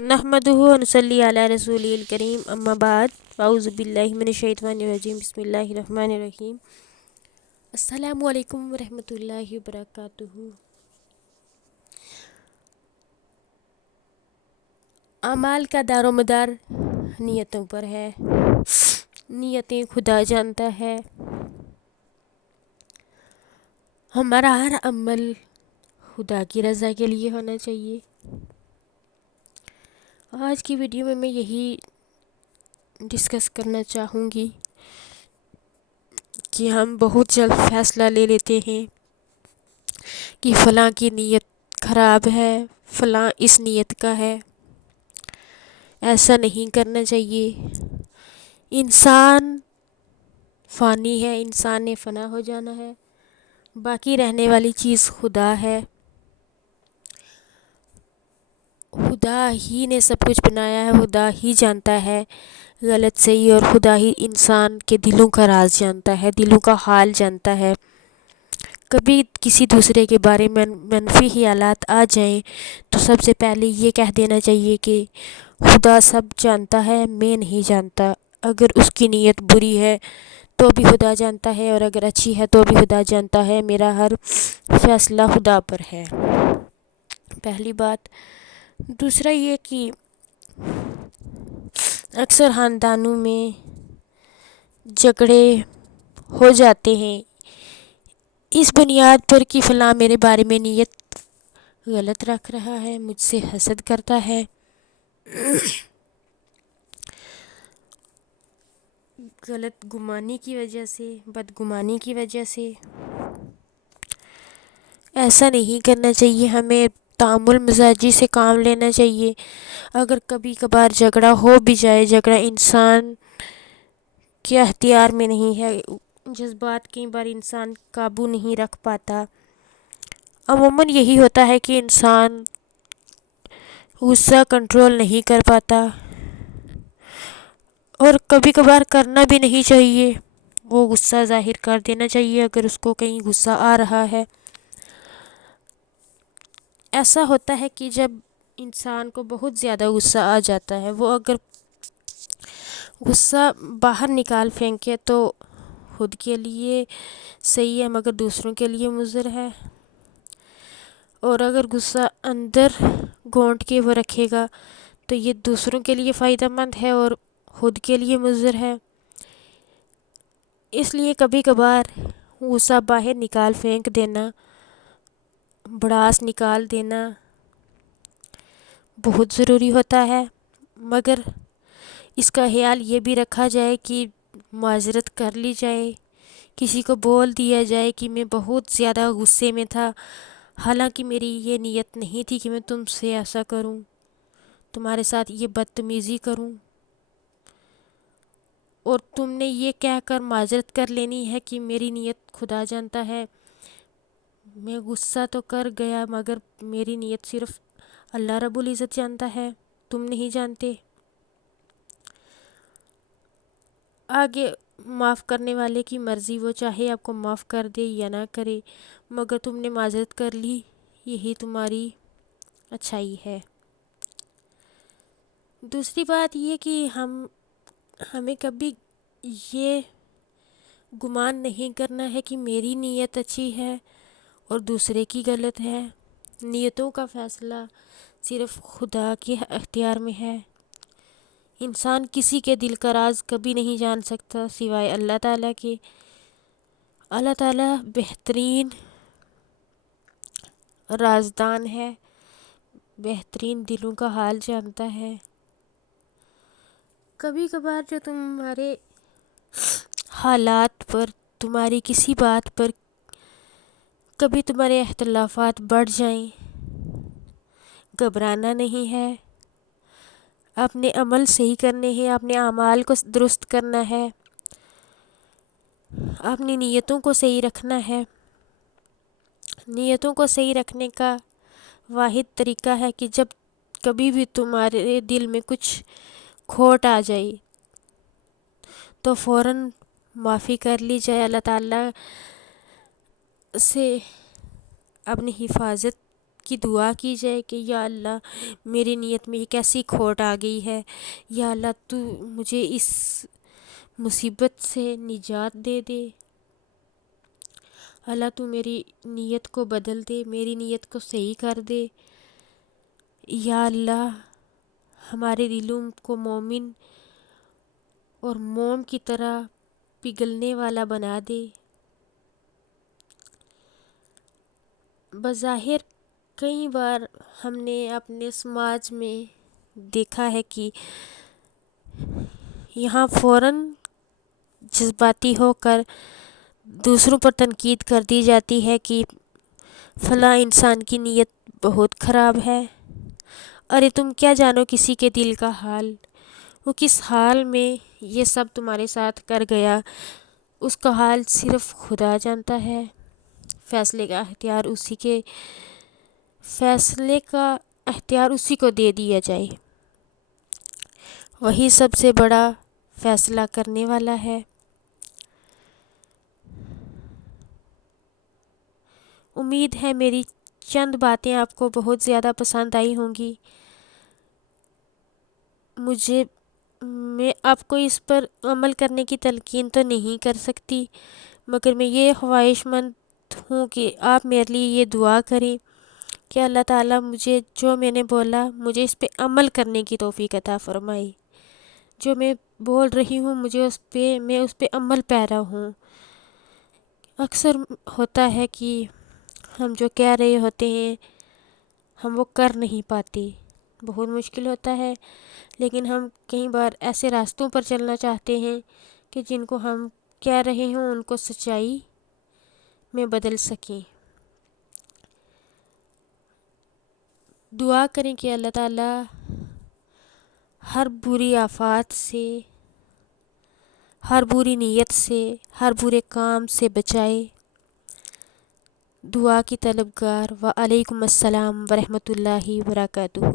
नहमदुहु व नुसल्ली अला रसूलिल करीम अम्मा बाद अऊज़ु बिल्लाहि मिनश शैतानिर रजीम बिस्मिल्लाहिर रहमानिर रहीम। अस्सलामु अलैकुम व रहमतुल्लाहि व बरकातुहू। अमाल का दारोमदार नियतों पर है। नियतें खुदा जानता है। हमारा हर अमल खुदा की रज़ा के लिए होना चाहिए। आज की वीडियो में मैं यही डिस्कस करना चाहूँगी कि हम बहुत जल्द फ़ैसला ले लेते हैं कि फ़लाँ की नीयत ख़राब है, फ़लाँ इस नीयत का है। ऐसा नहीं करना चाहिए। इंसान फ़ानी है, इंसान ने फ़ना हो जाना है। बाकी रहने वाली चीज़ खुदा है। खुदा ही ने सब कुछ बनाया है, खुदा ही जानता है गलत सही, और खुदा ही इंसान के दिलों का राज जानता है, दिलों का हाल जानता है। कभी किसी दूसरे के बारे में मनफी ख़यालात आ जाएं तो सबसे पहले ये कह देना चाहिए कि खुदा सब जानता है, मैं नहीं जानता। अगर उसकी नीयत बुरी है तो भी खुदा जानता है, और अगर अच्छी है तो भी खुदा जानता है। मेरा हर फ़ैसला खुदा पर है, पहली बात। दूसरा ये कि अक्सर ख़ानदानों में झगड़े हो जाते हैं इस बुनियाद पर कि फ़लाँ मेरे बारे में नीयत गलत रख रहा है, मुझसे हसद करता है, गलत गुमानी की वजह से, बदगुमानी की वजह से। ऐसा नहीं करना चाहिए। हमें तामुल मिजाजी से काम लेना चाहिए। अगर कभी कभार झगड़ा हो भी जाए, झगड़ा इंसान के अख्तियार में नहीं है, जज्बात कई बार इंसान काबू नहीं रख पाता। अमूमन यही होता है कि इंसान गुस्सा कंट्रोल नहीं कर पाता, और कभी कभार करना भी नहीं चाहिए। वो गुस्सा ज़ाहिर कर देना चाहिए अगर उसको कहीं गुस्सा आ रहा है। ऐसा होता है कि जब इंसान को बहुत ज़्यादा गुस्सा आ जाता है, वो अगर गुस्सा बाहर निकाल फेंके तो खुद के लिए सही है, मगर दूसरों के लिए मुज़र है। और अगर गुस्सा अंदर घोंट के वो रखेगा तो ये दूसरों के लिए फ़ायदेमंद है और खुद के लिए मुज़र है। इसलिए कभी कभार गुस्सा बाहर निकाल फेंक देना, भड़ास निकाल देना बहुत ज़रूरी होता है। मगर इसका ख्याल ये भी रखा जाए कि माज़रत कर ली जाए, किसी को बोल दिया जाए कि मैं बहुत ज़्यादा गुस्से में था, हालांकि मेरी ये नीयत नहीं थी कि मैं तुमसे ऐसा करूं, तुम्हारे साथ ये बदतमीज़ी करूं। और तुमने ये कहकर माज़रत कर लेनी है कि मेरी नीयत खुदा जानता है, मैं गुस्सा तो कर गया मगर मेरी नीयत सिर्फ़ अल्लाह रब्बुल इज़्ज़त जानता है, तुम नहीं जानते। आगे माफ़ करने वाले की मर्ज़ी, वो चाहे आपको माफ़ कर दे या ना करे, मगर तुमने माज़रत कर ली, यही तुम्हारी अच्छाई है। दूसरी बात ये कि हमें कभी ये गुमान नहीं करना है कि मेरी नीयत अच्छी है और दूसरे की गलत है। नीयतों का फ़ैसला सिर्फ़ खुदा के अख्तियार में है। इंसान किसी के दिल का राज कभी नहीं जान सकता सिवाय अल्लाह ताला के। अल्लाह ताला बेहतरीन राज़दान है, बेहतरीन दिलों का हाल जानता है। कभी कभार जो तुम्हारे हालात पर, तुम्हारी किसी बात पर कभी तुम्हारे इख्तिलाफ़ात बढ़ जाएं, घबराना नहीं है। अपने अमल सही करने हैं, अपने अमाल को दुरुस्त करना है, अपनी नीयतों को सही रखना है। नीयतों को सही रखने का वाहिद तरीका है कि जब कभी भी तुम्हारे दिल में कुछ खोट आ जाए तो फ़ौरन माफ़ी कर ली जाए, अल्लाह ताला से अपनी हिफाजत کی دعا کی جائے کہ یا اللہ میری نیت میں یہ کیسی کھوٹ آ گئی ہے، یا اللہ تو مجھے اس مصیبت سے نجات دے دے، اللہ تو میری نیت کو بدل دے، میری نیت کو صحیح کر دے، یا اللہ ہمارے دلوں کو مومن اور موم کی طرح پگھلنے والا بنا دے۔ بظاہر کئی بار ہم نے اپنے سماج میں دیکھا ہے کہ یہاں فوراً جذباتی ہو کر دوسروں پر تنقید کر دی جاتی ہے کہ فلاں انسان کی نیت بہت خراب ہے، ارے تم کیا جانو کسی کے دل کا حال، وہ کس حال میں یہ سب تمہارے ساتھ کر گیا، اس کا حال صرف خدا جانتا ہے، فیصلے کا اختیار اسی کو دے دیا جائے، وہی سب سے بڑا فیصلہ کرنے والا ہے۔ امید ہے میری چند باتیں آپ کو بہت زیادہ پسند آئی ہوں گی۔ میں آپ کو اس پر عمل کرنے کی تلقین تو نہیں کر سکتی، مگر میں یہ خواہش مند ہوں کہ آپ میرے لیے یہ دعا کریں کہ اللہ تعالیٰ مجھے جو میں نے بولا مجھے اس پہ عمل کرنے کی توفیق عطا فرمائے، جو میں بول رہی ہوں میں اس پہ عمل پیرا ہوں۔ اکثر ہوتا ہے کہ ہم جو کہہ رہے ہوتے ہیں ہم وہ کر نہیں پاتے، بہت مشکل ہوتا ہے، لیکن ہم کئی بار ایسے راستوں پر چلنا چاہتے ہیں کہ جن کو ہم کہہ رہے ہوں ان کو سچائی میں بدل سکیں۔ دعا کریں کہ اللہ تعالیٰ ہر بری آفات سے، ہر بری نیت سے، ہر برے کام سے بچائے۔ دعا کی طلبگار، وعلیکم السلام ورحمۃ اللہ وبرکاتہ۔